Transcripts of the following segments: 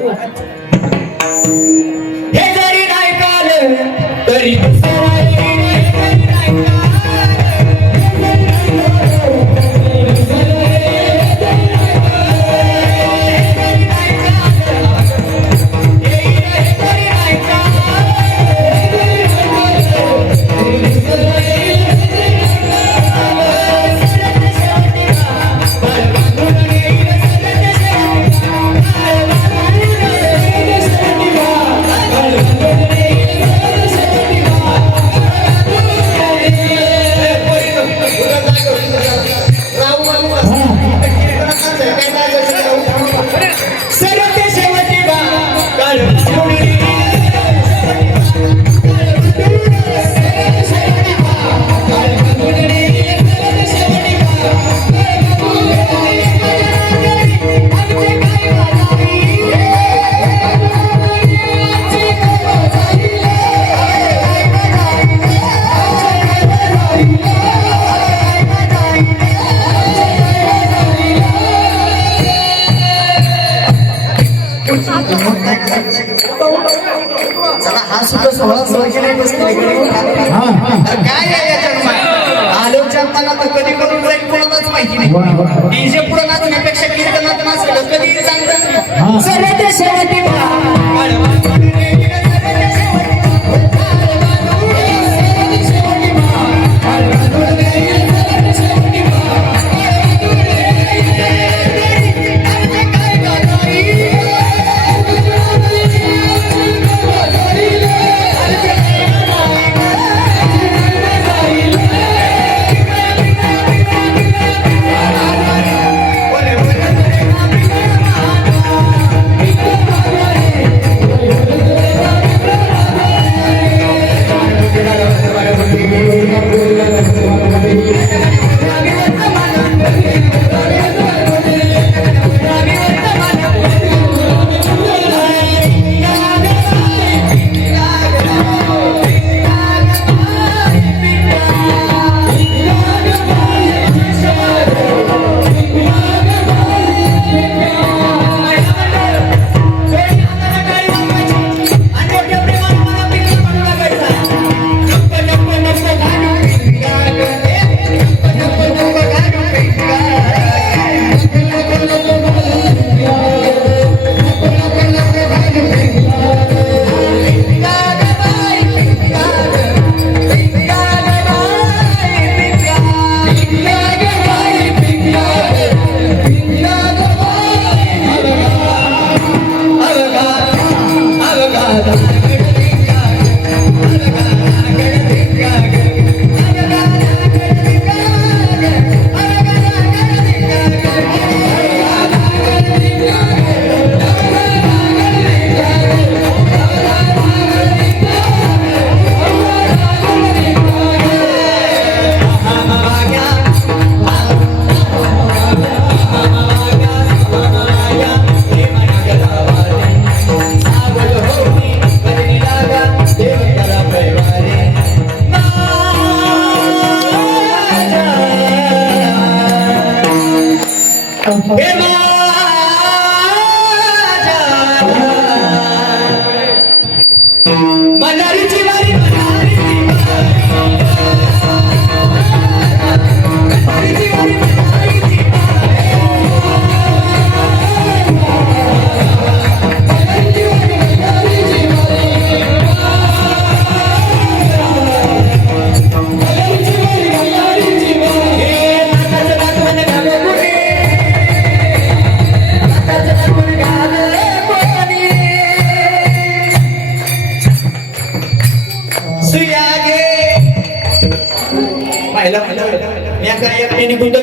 हे जरी नाही काल तरी दुसरा येईल, हे जरी कधी करून जाईल कोणालाच माहिती नाही. डीजे पुढे नाचण्यापेक्षा कीर्तनात नाचलं कधी चांगलं. सरते शेवटी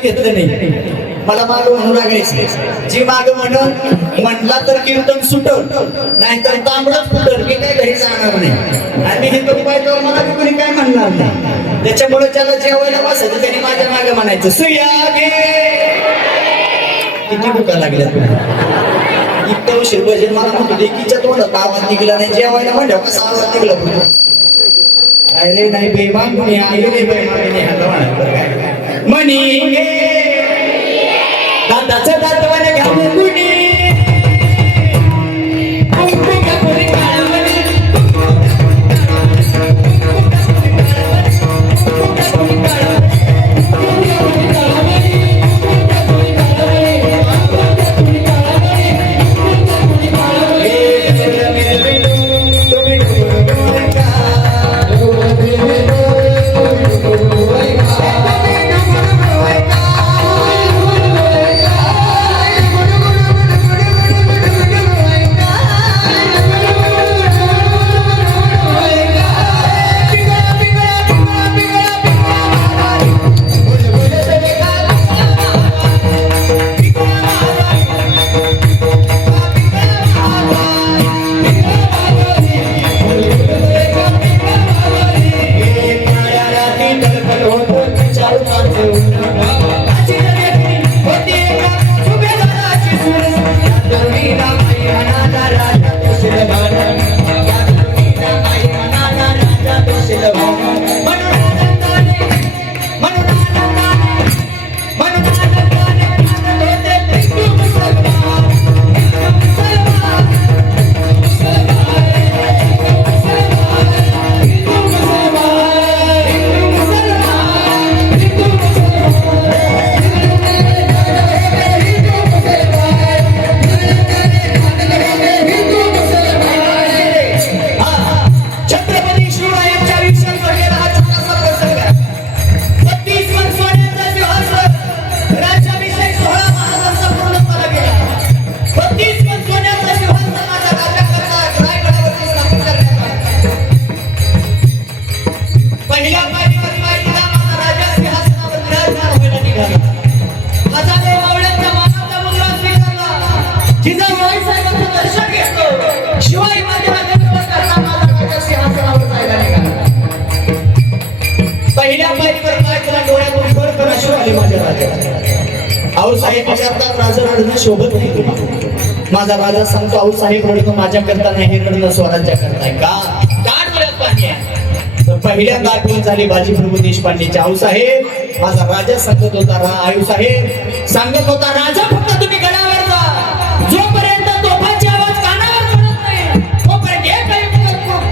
घेतलं नाही. मला माग म्हणू लागायचं. जी माग म्हणला तर कीर्तन सुटल नाहीतर तांबडच फुटल की काय घरी जाणार नाही. आणि हे कधी पाहिजे मला कोणी काय म्हणणार नाही. त्याच्यामुळे त्याला जेवायला बसायचं त्यांनी माझ्या मागे म्हणायचं सुया घे. किती भुका लागल्या तुला इतकं उशीर पाहिजे. मला म्हणतो लेकीच्या तोंडात आवाज निघला नाही. जेवायला म्हणल्यावर कसा आवाज निघला अरे नाही बेमान कोणी आले रे बेमान म्हणी दाताचं दातवाने घालून कुणी राजा रडणं शोभत नाही तुम्हाला. माझा राजा सांगतो आऊसाहेब रडणं माझ्या करता नाही, रडणं स्वराज्या करताय का डोळ्यात पाणी आहे. तर पहिल्यांदा आठवण झाली बाजी प्रभू देशपांडेच्या. आऊसाहेब माझा राजा सांगत होता, आऊसाहेब सांगत होता, राजा फक्त तुम्ही गडावर जा, जोपर्यंत तोफाची आवाज कानावर पडत नाही तोपर्यंत हे काही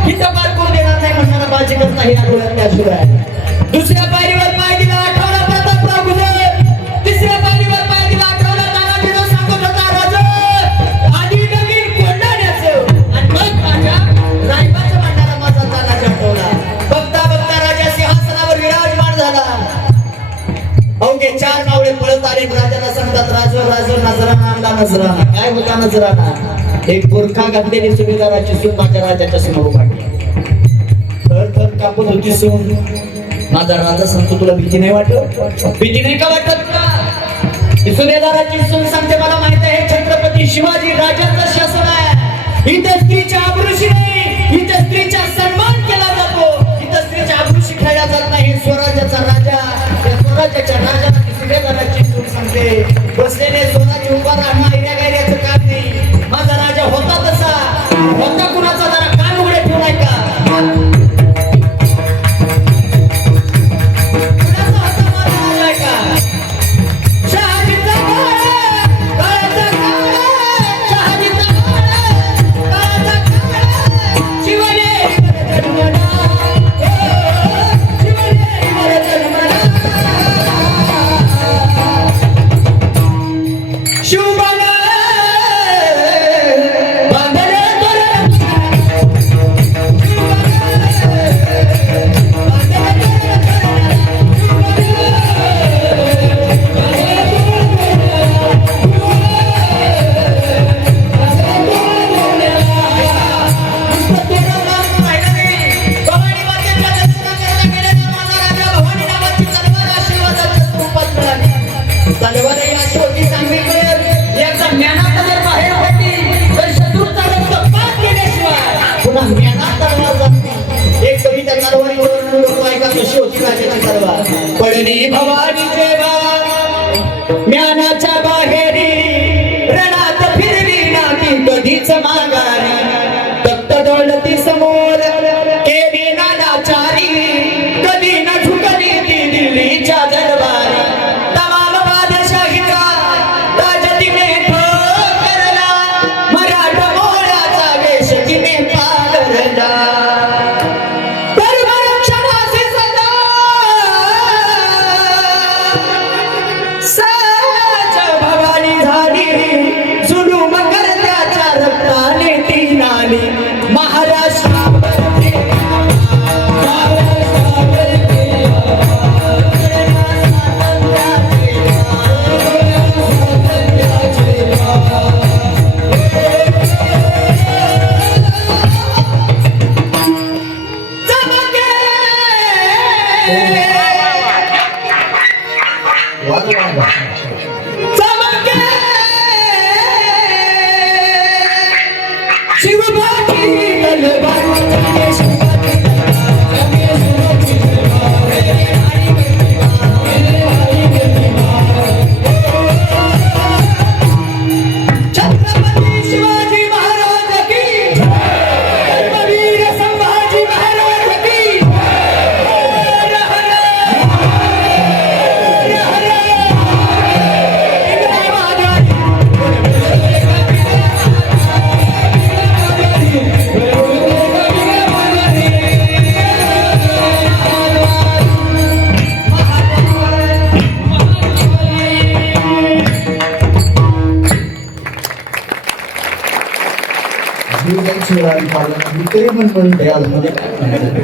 हिंद पार करू देणार नाही म्हणणारा बाजी करता हे आठवड्यात त्याशिवाय. दुसऱ्या पायरीवर पाय दिला आठवडा प्रतापराव गुजर, तिसऱ्या पायरीवर पाय दिला आठवडा तानाजीराव सांगत होता, राजा आधी नवीन कोंडाण्याचं आणि मग माझ्या रायबाचं म्हणणारा माझा तानाजी आठवला. बघता बघता राजा सिंहासनावर विराजमान झाला. अवघे 4 मावळे पळत आले, राजाला सांगतात, राजो नजराना आणला नजराना. काय होता नजराना? एक बुरखा घातलेली सुभेदाराची सून माझ्या राजाच्या समोर उभा केली. थर थर कापत होती सून. माझा राजा सांगतो, तुला भीती नाही वाटत? भीती नाही का वाटत का? सुभेदाराची सून सांगते, मला माहित आहे छत्रपती शिवाजी राजाचं शासन आहे, इथं स्त्रीच्या आबरूशी नाही, इथं स्त्रीचा सन्मान केला जातो, इथं स्त्रीच्या आबरूशी खेळला जात नाही. स्वराज्याचा राजा, त्या स्वराज्याच्या राजाला सुभेदाराची सून सांगते, बसलेले सोनाची उभा राहणं ऐऱ्या गैऱ्याचं काम नाही. माझा राजा होता तसा होता, कुणाचा जरा कान उघडे ठेवलाय का? पडली भवानी जेव्हा ज्ञानाच्या बाहेरी, रणात फिरली नाती कधीच माघारी, तप्त दौलती समोर केली नादाचारी, कधी न झुकली ती दिल्लीच्या दरबारी. तमाम बादशाहीचा राज तिने ठरला, मराठा मोळ्याचा वेश तिने पालरला. तरी पण